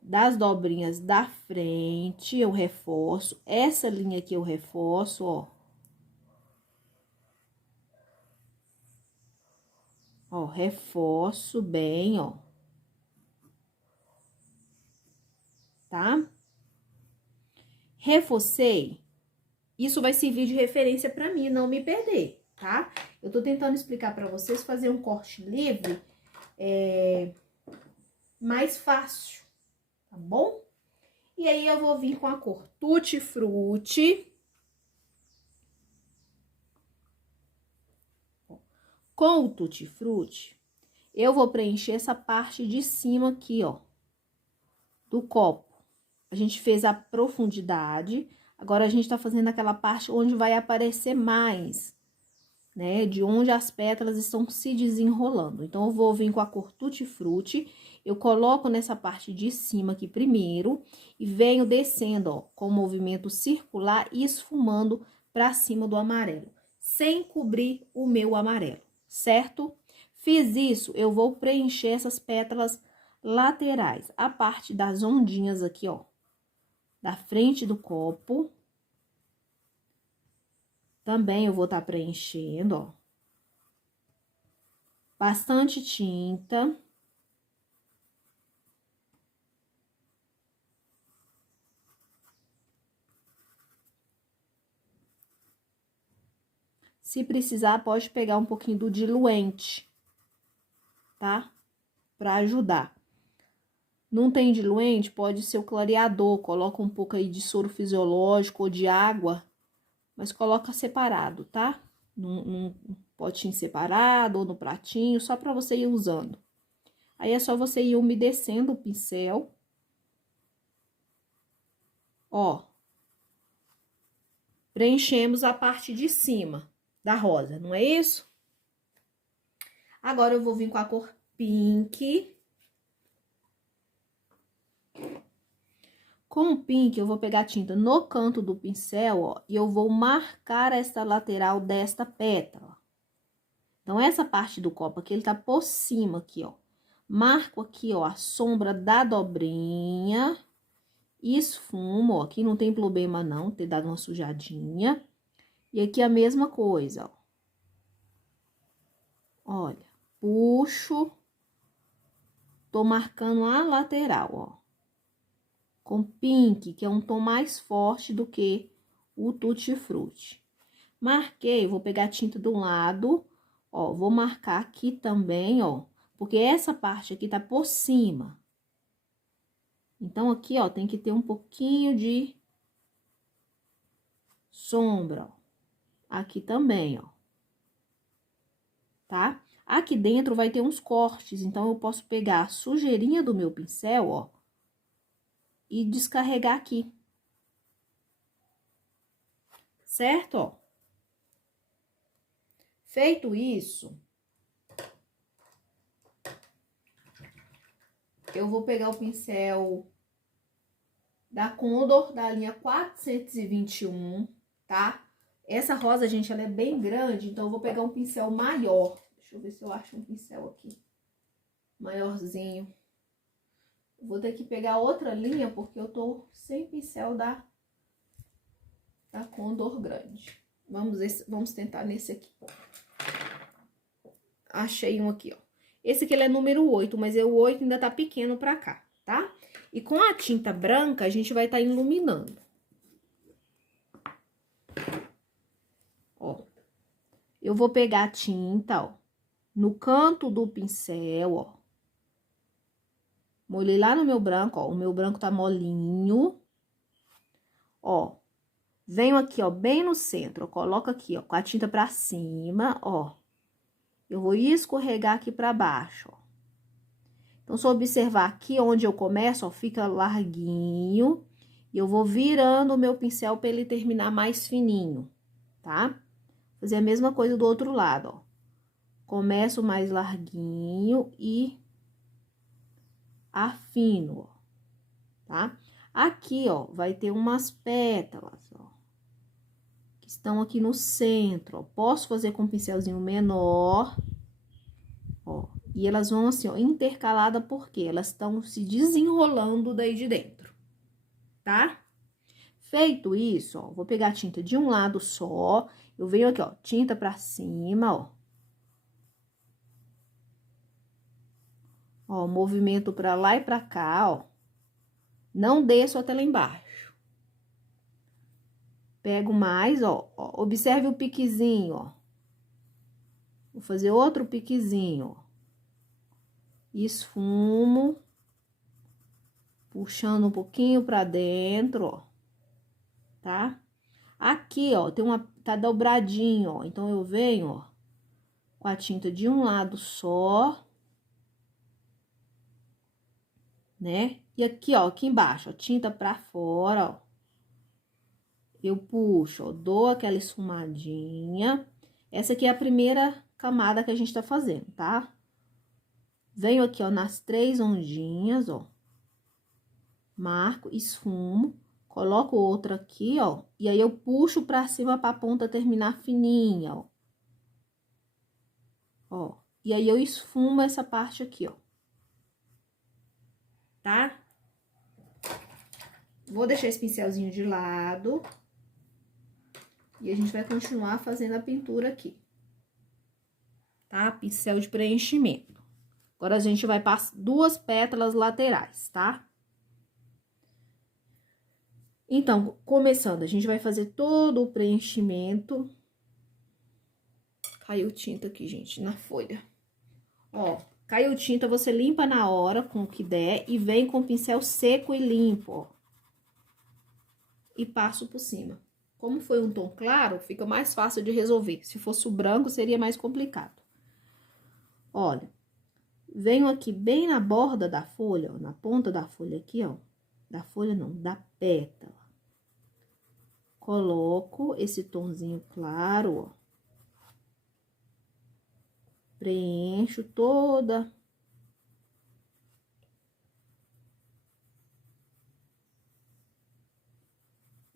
das dobrinhas da frente, eu reforço. Essa linha aqui eu reforço, ó. Ó, reforço bem, ó. Tá? Reforcei. Isso vai servir de referência pra mim, não me perder, tá? Eu tô tentando explicar pra vocês fazer um corte livre mais fácil, tá bom? E aí, eu vou vir com a cor Tutti Frutti. Com o Tutti Frutti, eu vou preencher essa parte de cima aqui, ó, do copo. A gente fez a profundidade, agora a gente tá fazendo aquela parte onde vai aparecer mais, né? De onde as pétalas estão se desenrolando. Então, eu vou vir com a cor Tutti Frutti, eu coloco nessa parte de cima aqui primeiro e venho descendo, ó, com o movimento circular e esfumando pra cima do amarelo, sem cobrir o meu amarelo, certo? Fiz isso, eu vou preencher essas pétalas laterais, a parte das ondinhas aqui, ó, da frente do copo. Também eu vou estar preenchendo, ó. Bastante tinta. Se precisar, pode pegar um pouquinho do diluente, tá? Pra ajudar. Não tem diluente? Pode ser o clareador. Coloca um pouco aí de soro fisiológico ou de água, mas coloca separado, tá? Num potinho separado ou no pratinho, só pra você ir usando. Aí, é só você ir umedecendo o pincel. Ó. Preenchemos a parte de cima da rosa, não é isso? Agora, eu vou vir com a cor pink. Com o pink, eu vou pegar a tinta no canto do pincel, ó, e eu vou marcar esta lateral desta pétala. Então, essa parte do copo aqui, ele tá por cima aqui, ó. Marco aqui, ó, a sombra da dobrinha. Esfumo, ó, aqui não tem problema não ter dado uma sujadinha. E aqui a mesma coisa, ó. Olha, puxo, tô marcando a lateral, ó. Com pink, que é um tom mais forte do que o Tutti Frutti. Marquei, vou pegar a tinta do lado, ó, vou marcar aqui também, ó, porque essa parte aqui tá por cima. Então, aqui, ó, tem que ter um pouquinho de sombra, ó. Aqui também, ó. Tá? Aqui dentro vai ter uns cortes, então, eu posso pegar a sujeirinha do meu pincel, ó, e descarregar aqui. Certo, ó? Feito isso, eu vou pegar o pincel da Condor, da linha 421, tá? Essa rosa, gente, ela é bem grande, então eu vou pegar um pincel maior. Deixa eu ver se eu acho um pincel aqui maiorzinho. Eu vou ter que pegar outra linha, porque eu tô sem pincel da Condor grande. Vamos tentar nesse aqui. Achei um aqui, ó. Esse aqui ele é número 8, mas o 8 ainda tá pequeno pra cá, tá? E com a tinta branca, a gente vai estar iluminando. Ó. Eu vou pegar a tinta, ó, no canto do pincel, ó. Molhei lá no meu branco, ó. O meu branco tá molinho. Ó. Venho aqui, ó, bem no centro. Eu coloco aqui, ó, com a tinta pra cima, ó. Eu vou escorregar aqui pra baixo, ó. Então, se eu observar aqui onde eu começo, ó, fica larguinho. E eu vou virando o meu pincel pra ele terminar mais fininho, tá? Fazer a mesma coisa do outro lado, ó. Começo mais larguinho e afino, ó, tá? Aqui, ó, vai ter umas pétalas, ó, que estão aqui no centro, ó. Posso fazer com um pincelzinho menor, ó, e elas vão assim, ó, intercalada porque elas estão se desenrolando daí de dentro, tá? Feito isso, ó, vou pegar a tinta de um lado só, eu venho aqui, ó, tinta pra cima, ó. Ó, movimento pra lá e pra cá, ó. Não desço até lá embaixo. Pego mais, ó. Observe o piquezinho, ó. Vou fazer outro piquezinho, ó. Esfumo. Puxando um pouquinho pra dentro, ó. Tá? Aqui, ó, tá dobradinho, ó. Então, eu venho, ó, com a tinta de um lado só. Né? E aqui, ó, aqui embaixo, ó, tinta pra fora, ó. Eu puxo, ó, dou aquela esfumadinha. Essa aqui é a primeira camada que a gente tá fazendo, tá? Venho aqui, ó, nas 3 ondinhas, ó. Marco, esfumo, coloco outra aqui, ó. E aí, eu puxo pra cima pra ponta terminar fininha, ó. Ó. E aí, eu esfumo essa parte aqui, ó. Tá? Vou deixar esse pincelzinho de lado. E a gente vai continuar fazendo a pintura aqui. Tá? Pincel de preenchimento. Agora, a gente vai passar 2 pétalas laterais, tá? Então, começando, a gente vai fazer todo o preenchimento. Caiu tinta aqui, gente, na folha. Ó, caiu tinta, você limpa na hora com o que der e vem com o pincel seco e limpo, ó. E passo por cima. Como foi um tom claro, fica mais fácil de resolver. Se fosse o branco, seria mais complicado. Olha, venho aqui bem na borda da folha, ó, na ponta da folha aqui, ó. Da folha não, da pétala. Coloco esse tomzinho claro, ó. Preencho toda.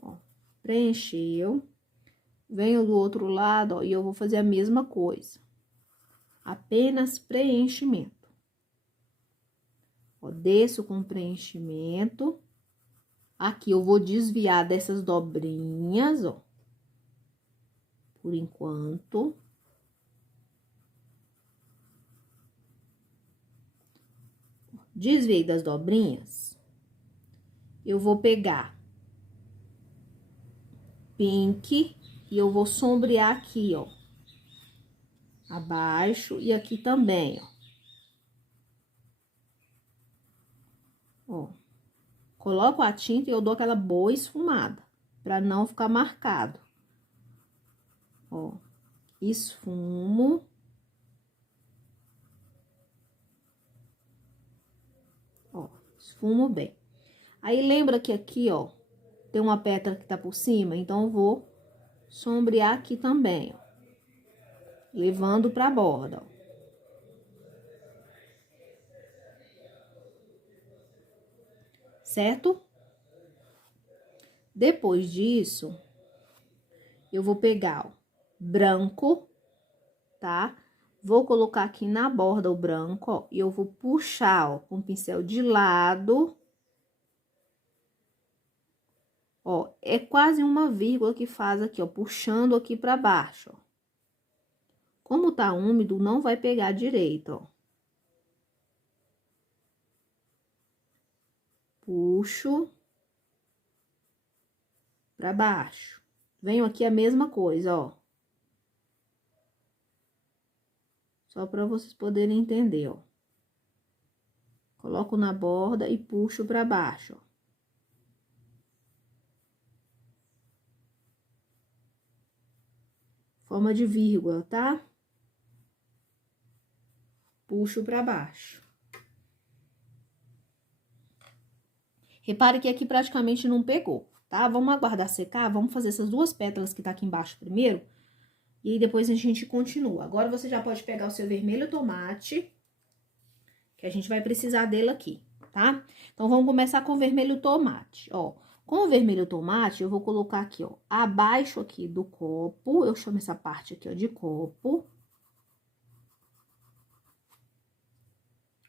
Ó, preencheu. Venho do outro lado, ó, e eu vou fazer a mesma coisa. Apenas preenchimento. Ó, desço com preenchimento. Aqui eu vou desviar dessas dobrinhas, ó. Por enquanto. Desviei das dobrinhas. Eu vou pegar pink e eu vou sombrear aqui, ó. Abaixo e aqui também, ó. Ó. Coloco a tinta e eu dou aquela boa esfumada, pra não ficar marcado. Ó. Esfumo. Ó, esfumo bem. Aí, lembra que aqui, ó, tem uma pétala que tá por cima? Então, eu vou sombrear aqui também, ó. levando pra borda, ó. Certo? Depois disso, eu vou pegar, ó, branco, tá? Vou colocar aqui na borda o branco, ó, e eu vou puxar, ó, com o pincel de lado. Ó, é quase uma vírgula que faz aqui, ó, puxando aqui pra baixo, ó. Como tá úmido, não vai pegar direito, ó. Puxo pra baixo. Venho aqui a mesma coisa, ó. Só pra vocês poderem entender, ó. Coloco na borda e puxo pra baixo, ó. Forma de vírgula, tá? Puxo pra baixo. Repare que aqui praticamente não pegou, tá? Vamos aguardar secar, vamos fazer essas duas pétalas que tá aqui embaixo primeiro. E aí depois a gente continua. Agora você já pode pegar o seu vermelho tomate, que a gente vai precisar dele aqui, tá? Então, vamos começar com o vermelho tomate, ó. Com o vermelho tomate, eu vou colocar aqui, ó, abaixo aqui do copo, eu chamo essa parte aqui, ó, de copo.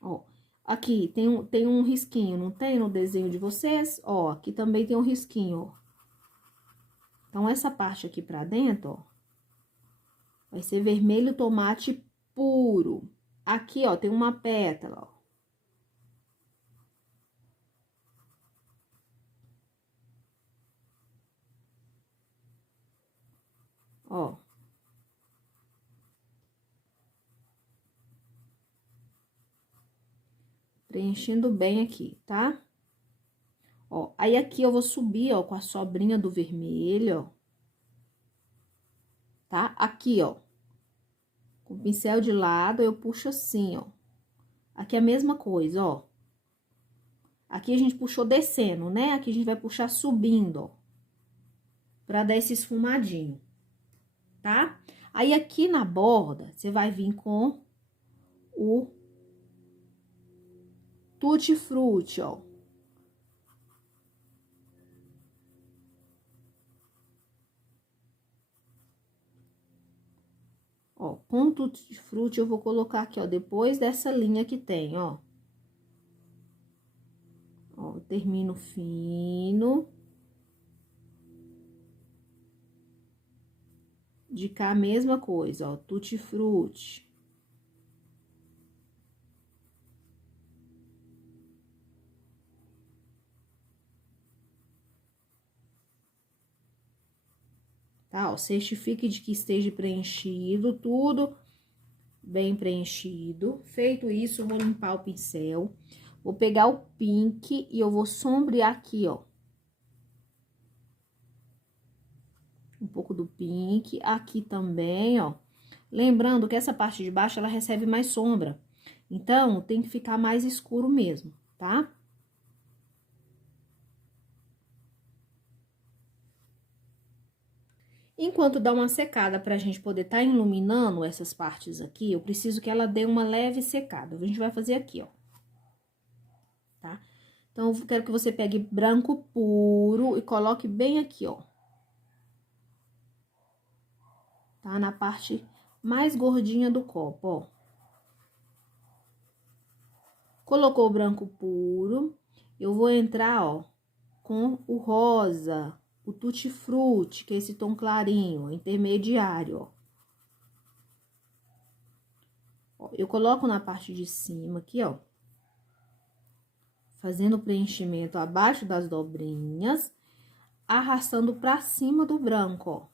Ó, aqui tem um risquinho, não tem no desenho de vocês? Ó, aqui também tem um risquinho, ó. Então, essa parte aqui pra dentro, ó, vai ser vermelho tomate puro. Aqui, ó, tem uma pétala, ó. Ó. Preenchendo bem aqui, tá? Ó, aí aqui eu vou subir, ó, com a sobrinha do vermelho, ó. Tá? Aqui, ó. Com o pincel de lado, eu puxo assim, ó. Aqui é a mesma coisa, ó. Aqui a gente puxou descendo, né? Aqui a gente vai puxar subindo, ó. Pra dar esse esfumadinho, tá? Aí, aqui na borda, você vai vir com o tutti-frutti, ó. Ó, com o tutti-frutti eu vou colocar aqui, ó, depois dessa linha que tem, ó. Ó, termino fino. De cá, a mesma coisa, ó, tutti-frutti. Tá, ó, certifique de que esteja preenchido, tudo bem preenchido. Feito isso, eu vou limpar o pincel. Vou pegar o pink e eu vou sombrear aqui, ó. Um pouco do pink, aqui também, ó. Lembrando que essa parte de baixo, ela recebe mais sombra. Então, tem que ficar mais escuro mesmo, tá? Enquanto dá uma secada pra gente poder tá iluminando essas partes aqui, eu preciso que ela dê uma leve secada. A gente vai fazer aqui, ó. Tá? Então, eu quero que você pegue branco puro e coloque bem aqui, ó. Tá? Na parte mais gordinha do copo, ó. Colocou o branco puro, eu vou entrar, ó, com o rosa, o tutti-frutti, que é esse tom clarinho, intermediário, ó. Ó, eu coloco na parte de cima aqui, ó. Fazendo o preenchimento abaixo das dobrinhas, arrastando pra cima do branco, ó.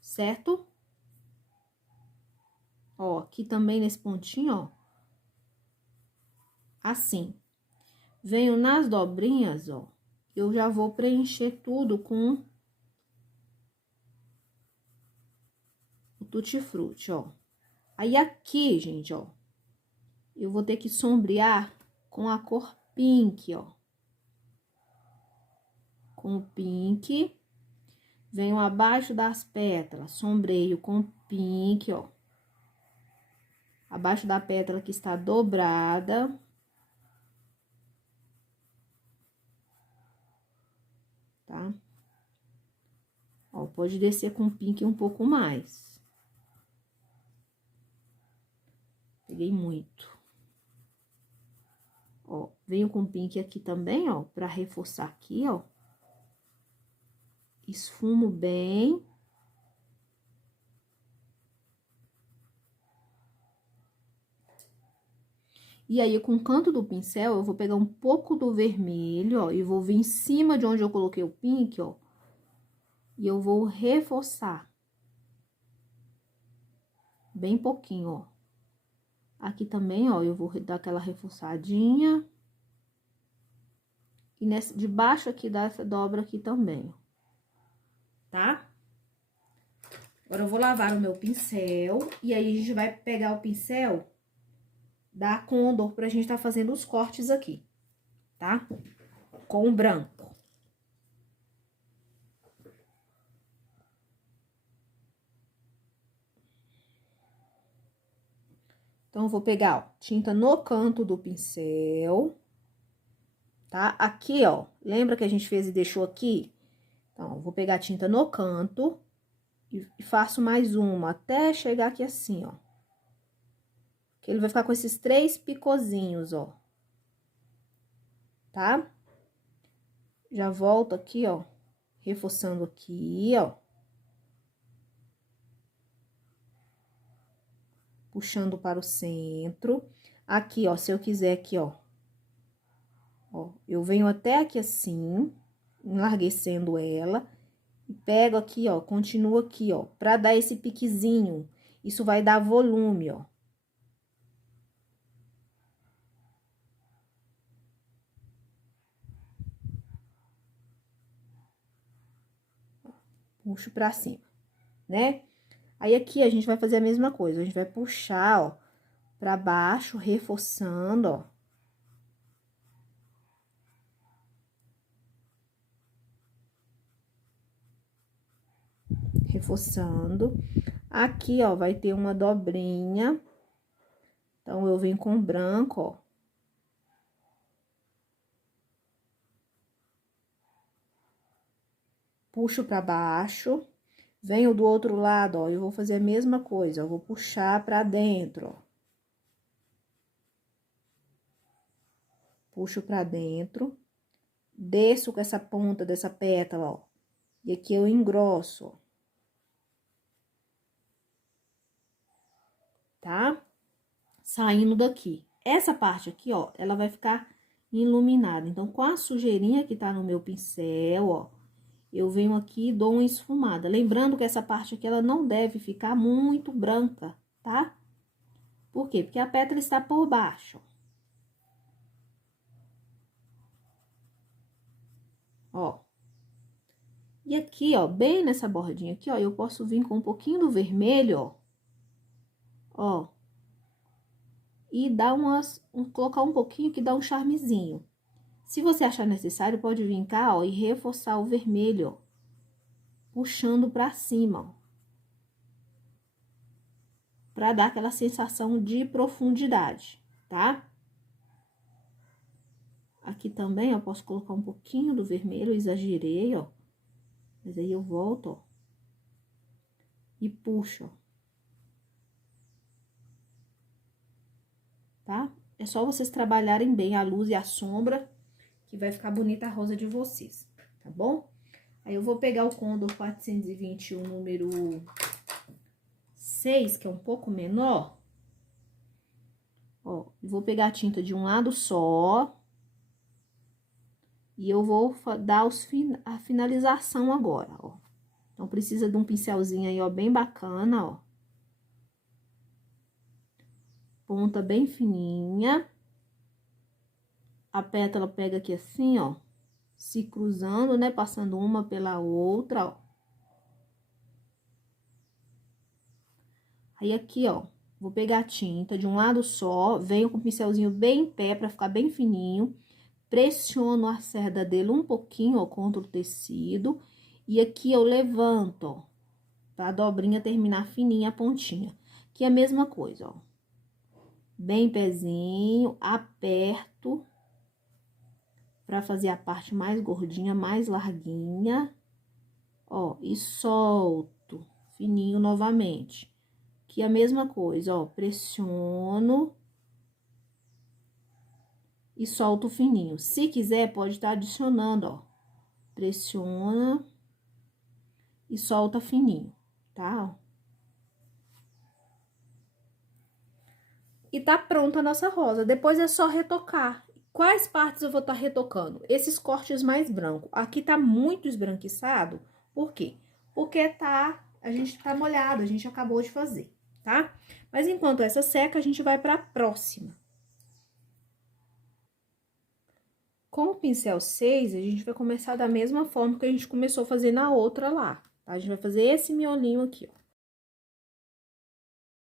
Certo? Ó, aqui também nesse pontinho, ó. Assim. Venho nas dobrinhas, ó. Eu já vou preencher tudo com o tutti-frutti, ó. Aí, aqui, gente, ó. Eu vou ter que sombrear com a cor pink, ó. Com o pink. Venho abaixo das pétalas, sombreio com pink, ó. Abaixo da pétala que está dobrada. Tá? Ó, pode descer com pink um pouco mais. Peguei muito. Ó, venho com pink aqui também, ó, pra reforçar aqui, ó. Esfumo bem. E aí, com o canto do pincel, eu vou pegar um pouco do vermelho, ó, e vou vir em cima de onde eu coloquei o pink, ó. E eu vou reforçar. Bem pouquinho, ó. Aqui também, ó, eu vou dar aquela reforçadinha. E debaixo aqui dessa dobra aqui também, ó. Tá? Agora, eu vou lavar o meu pincel. E aí, a gente vai pegar o pincel da Condor pra gente tá fazendo os cortes aqui, tá? Com o branco. Então, eu vou pegar, ó, tinta no canto do pincel, tá? Aqui, ó, lembra que a gente fez e deixou aqui? Então, eu vou pegar a tinta no canto e faço mais uma, até chegar aqui assim, ó. Que ele vai ficar com esses 3 picozinhos, ó. Tá? Já volto aqui, ó, reforçando aqui, ó. Puxando para o centro. Aqui, ó, se eu quiser aqui, ó. Ó, eu venho até aqui assim, enlarguecendo ela. E pego aqui, ó, continuo aqui, ó, pra dar esse piquezinho. Isso vai dar volume, ó. Puxo pra cima, né? Aí, aqui, a gente vai fazer a mesma coisa. A gente vai puxar, ó, pra baixo, reforçando, ó. Reforçando. Aqui, ó, vai ter uma dobrinha. Então, eu venho com branco, ó. Puxo pra baixo. Venho do outro lado, ó, eu vou fazer a mesma coisa, eu vou puxar pra dentro, ó. Puxo pra dentro. Desço com essa ponta dessa pétala, ó. E aqui eu engrosso, ó. Tá? Saindo daqui. Essa parte aqui, ó, ela vai ficar iluminada. Então, com a sujeirinha que tá no meu pincel, ó, eu venho aqui e dou uma esfumada. Lembrando que essa parte aqui, ela não deve ficar muito branca, tá? Por quê? Porque a pétala está por baixo, ó. E aqui, ó, bem nessa bordinha aqui, ó, eu posso vir com um pouquinho do vermelho, ó. Ó. E dar colocar um pouquinho que dá um charmezinho. Se você achar necessário, pode vir cá, ó, e reforçar o vermelho, ó. Puxando pra cima, ó. Pra dar aquela sensação de profundidade, tá? Aqui também, ó, posso colocar um pouquinho do vermelho, exagerei, ó. Mas aí eu volto, ó. E puxo, ó. Tá? É só vocês trabalharem bem a luz e a sombra, que vai ficar bonita a rosa de vocês, tá bom? Aí, eu vou pegar o Condor 421, número 6, que é um pouco menor. Ó, vou pegar a tinta de um lado só. E eu vou dar a finalização agora, ó. Então, precisa de um pincelzinho aí, ó, bem bacana, ó. Ponta bem fininha. A pétala pega aqui assim, ó, se cruzando, né? Passando uma pela outra, ó. Aí, aqui, ó, vou pegar a tinta de um lado só, venho com o pincelzinho bem em pé pra ficar bem fininho. Pressiono a cerda dele um pouquinho, ó, contra o tecido. E aqui eu levanto, ó, pra dobrinha terminar fininha a pontinha. Aqui é a mesma coisa, ó. Bem pezinho, aperto pra fazer a parte mais gordinha, mais larguinha. Ó, e solto fininho novamente. Aqui é a mesma coisa, ó, pressiono e solto fininho. Se quiser, pode estar adicionando, ó. Pressiona e solta fininho, tá? E tá pronta a nossa rosa. Depois é só retocar. Quais partes eu vou estar retocando? Esses cortes mais brancos. Aqui tá muito esbranquiçado. Por quê? Porque a gente tá molhado, a gente acabou de fazer, tá? Mas enquanto essa seca, a gente vai pra próxima. Com o pincel 6, a gente vai começar da mesma forma que a gente começou a fazer na outra lá, tá? A gente vai fazer esse miolinho aqui, ó.